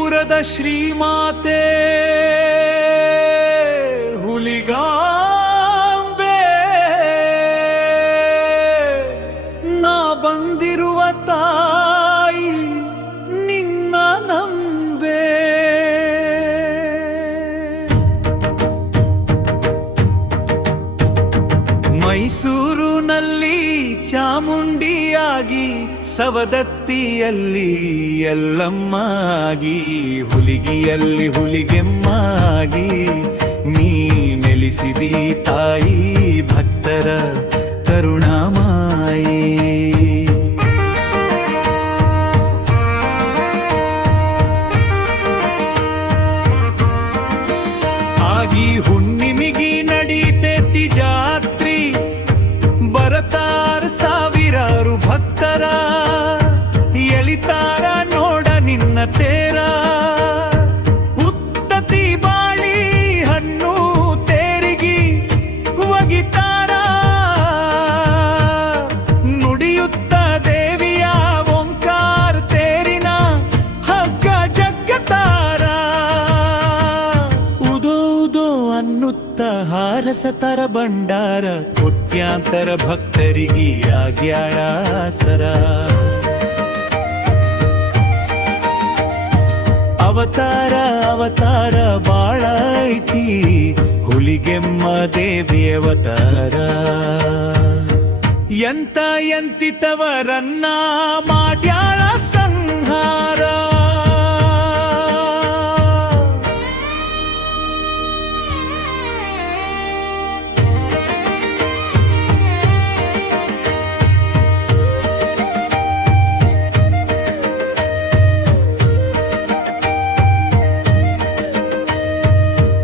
ಹುಲಿಗಿಪುರದ ಶ್ರೀಮಾತೆ ಹುಲಿಗಾಂಬೆ ನಾ ಬಂದಿರುವ ತಾಯಿ ನಿನ್ನ ನಂಬೆ. ಮೈಸೂರಿನಲ್ಲಿ ಚಾಮುಂಡಿಯಾಗಿ ಸವದತ್ತಿಯಲ್ಲಿ ಎಲ್ಲಮ್ಮಾಗಿ ಹುಲಿಗಿಯಲ್ಲಿ ಹುಲಿಗೆಮ್ಮಾಗಿ ನೀ ನೆಲೆಸಿದಿ ತಾಯಿ ಭಕ್ತರ ಕರುಣಾಮಾಯಿ. ಆಗಿ ಹುಣ್ಣಿಮಿಗಿ ನಡೀತೇತಿ ಜಾತ್ರಿ, ಬರತಾರ ಸಾವಿರಾರು ಭಕ್ತರ, ಎಳಿತಾರ ನೋಡ ನಿನ್ನ ತೇರ. ಉತ್ತತಿ ಬಾಳಿ ಹಣ್ಣು ತೇರಿಗಿ ಒಗಿತಾರ, ನುಡಿಯುತ್ತ ದೇವಿಯ ಓಂಕಾರ ತೇರಿನ ಹಗ್ಗ ಜಗ್ಗತಾರ. ಉದೋ ಉದೋ ಅನ್ನುತ್ತ ಹಾರಸತರ ಭಂಡಾರ, ಕೋಟ್ಯಾಂತರ ಭಕ್ತರಿಗೆ ಆಗ್ಯಾಳ ಸರ. ಅವತಾರ ಅವತಾರ ಬಾಳ ಐತಿ ಹುಲಿಗೆಮ್ಮ ದೇವಿ ಅವತಾರ. ಎಂತ ಎಂತಿತವರನ್ನ ಮಾಡ್ಯಾಳ ಸಂಹಾರ.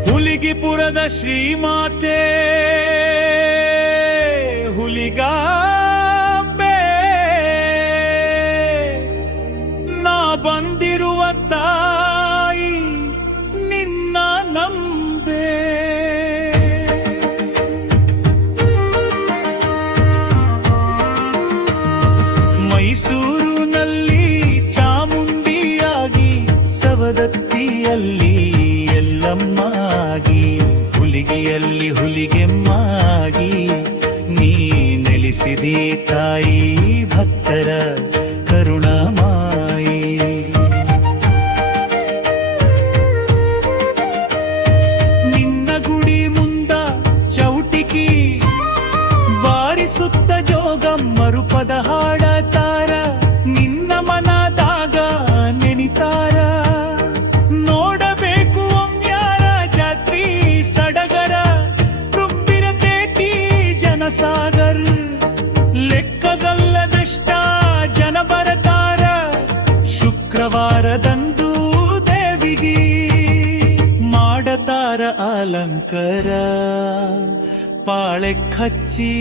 ಹುಲಿಗಿಪುರದ ಶ್ರೀಮಾತೆ ಹುಲಿಗಾಂಬೆ ನಾ ಬಂದಿರುವ ತಾಯಿ ನಿನ್ನ ನಂಬೆ. ಮೈಸೂರಿನಲ್ಲಿ ಚಾಮುಂಡಿಯಾಗಿ ಸವದತ್ತಿಯಲ್ಲಿ ಎಲ್ಲಮ್ಮಾಗಿ ಹುಲಿಗೆಯಲ್ಲಿ ಹುಲಿಗೆಮ್ಮಾಗಿ ನೀ ನೆಲೆಸಿದಿ ತಾಯಿ ಭಕ್ತರ ಕರುಣಾಮಾಯಿ. ನಿನ್ನ ಗುಡಿ ಮುಂದ ಚೌಟಿಕಿ ಬಾರಿಸುತ್ತ ಜೋಗಮ್ಮರು ಪದ ಹಾಡತಾರ, ನಿನ್ನ ಮನದಾಗ ನೆನಿತಾರ. ಸಾಗರ್ ಲೆಕ್ಕದಲ್ಲದಷ್ಟ ಜನ ಬರತಾರ, ಶುಕ್ರವಾರದಂದು ದೇವಿಗಿ ಮಾಡತಾರ ಅಲಂಕಾರ. ಪಾಳೆ ಹಚ್ಚಿ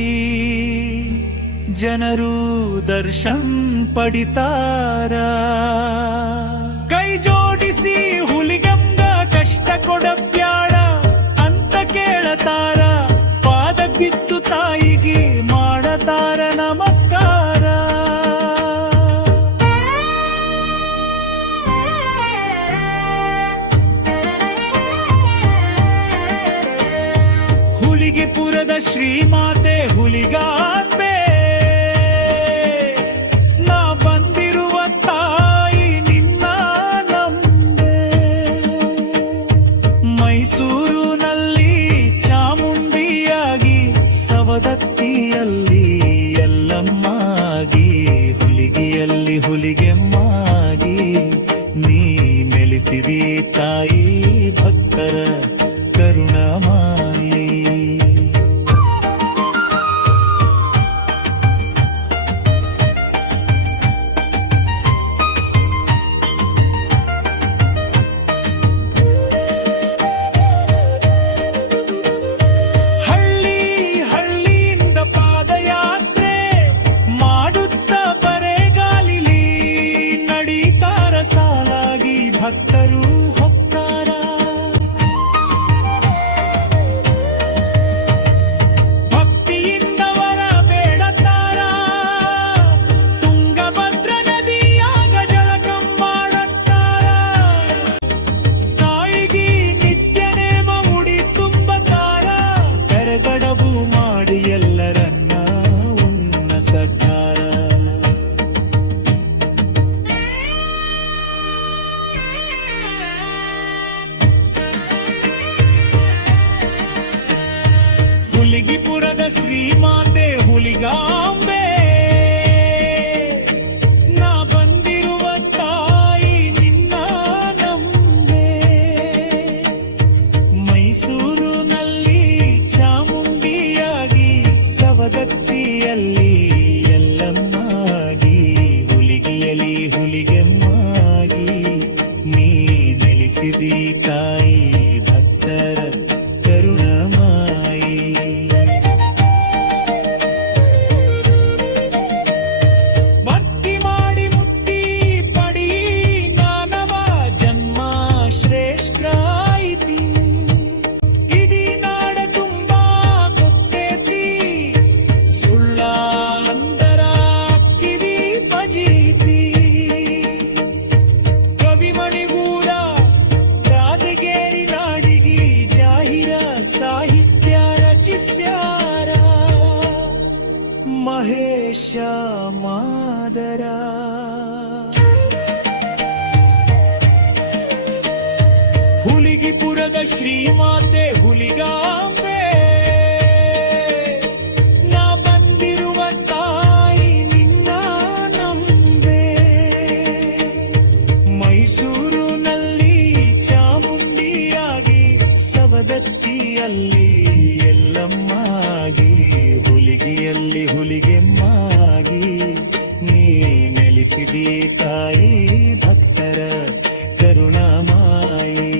ಜನರು ದರ್ಶನ್ ಪಡಿತಾರ. ಕೈ ಜೋಡಿಸಿ ಹುಲಿಗಂಗ ಕಷ್ಟ ಕೊಡಬ್ಯಾಡ ಅಂತ ಕೇಳತಾರ, ಪಾದ ಬಿದ್ದು ತಾಯಿಗೆ ಮಾಡತಾರ ನಮಸ್ಕಾರ. ಹುಲಿಗಿಪುರದ ಶ್ರೀಮಾತೆ ಹುಲಿಗಾಂಬೆ ನಾ ಬಂದಿರುವ ತಾಯಿ ನಿನ್ನ ನಂಬೆ. ಮೈಸೂರಿನಲ್ಲಿ ಚಾಮುಂಡಿಯಾಗಿ ಸವದತ್ತಿಯಲ್ಲಿ ಎಲ್ಲಮ್ಮಾಗಿ ಹುಲಿಗೆಯಲ್ಲಿ ಹುಲಿಗೆಮ್ಮಾಗಿ ನೀ ನೆಲೆಸಿದಿ ತಾಯಿ ಭಕ್ತರ ಕರುಣಾಮಾಯಿ. ಭಕ್ತರು ಹೊಕ್ಕಾರ ಶ್ರೀಮಾತೆ ಹುಲಿಗಾಂಬೆ ನಾ ಬಂದಿರುವ ತಾಯಿ ನಿನ್ನ ನಂಬೆ ಮೈಸೂರಿನಲ್ಲಿ ಚಾಮುಂಡಿಯಾಗಿ ಸವದತ್ತಿಯಲ್ಲಿ ಎಲ್ಲಮ್ಮಾಗಿ ಹುಲಿಗಿಯಲಿ ಹುಲಿಗೆಮ್ಮಾಗಿ ನೀ ನೆಲೆಸಿದಿ ತಾಯಿ ಭಕ್ತರ ಕರುಣಾಮಾಯಿ ಭಕ್ತಿ ಮಾಡಿ ಮುಕ್ತಿ ಪಡಿ ಮಾನವ ಜನ್ಮ ಶ್ರೇಷ್ಠ ಐತಿ ಇಡೀ ನಾಡ ತುಂಬಾ ಗೊತ್ತೈತಿ ಸುಳ್ಳ ಅಂದರ ಕಿವಿ ಬಜೀತಿ ಕವಿಮಣಿಗೂರ ರಾಧಗೇರಿ ನಾಡಿಗಿ ಜಾಹಿರ ಸಾಹಿತ್ಯ ರಚಿಸ್ಯಾರ ಮಹೇಶ ಮಾದರ ಹುಲಿಗಿಪುರದ ಶ್ರೀಮಾತೆ ಹುಲಿಗಾಂಬೆ ನಾ ಬಂದಿರುವ ತಾಯಿ ನಿನ್ನ ನಂಬೆ ಮೈಸೂರಿನಲ್ಲಿ ಚಾಮುಂಡಿಯಾಗಿ ಸವದತ್ತಿಯಲ್ಲಿ ಎಲ್ಲಮ್ಮಾಗಿ ಹುಲಿಗಿಯಲ್ಲಿ ಹುಲಿಗೆಮ್ಮಾಗಿ ನೀ ನೆಲೆಸಿದಿ ತಾಯಿ ಭಕ್ತರ ಕರುಣಾಮಾಯಿ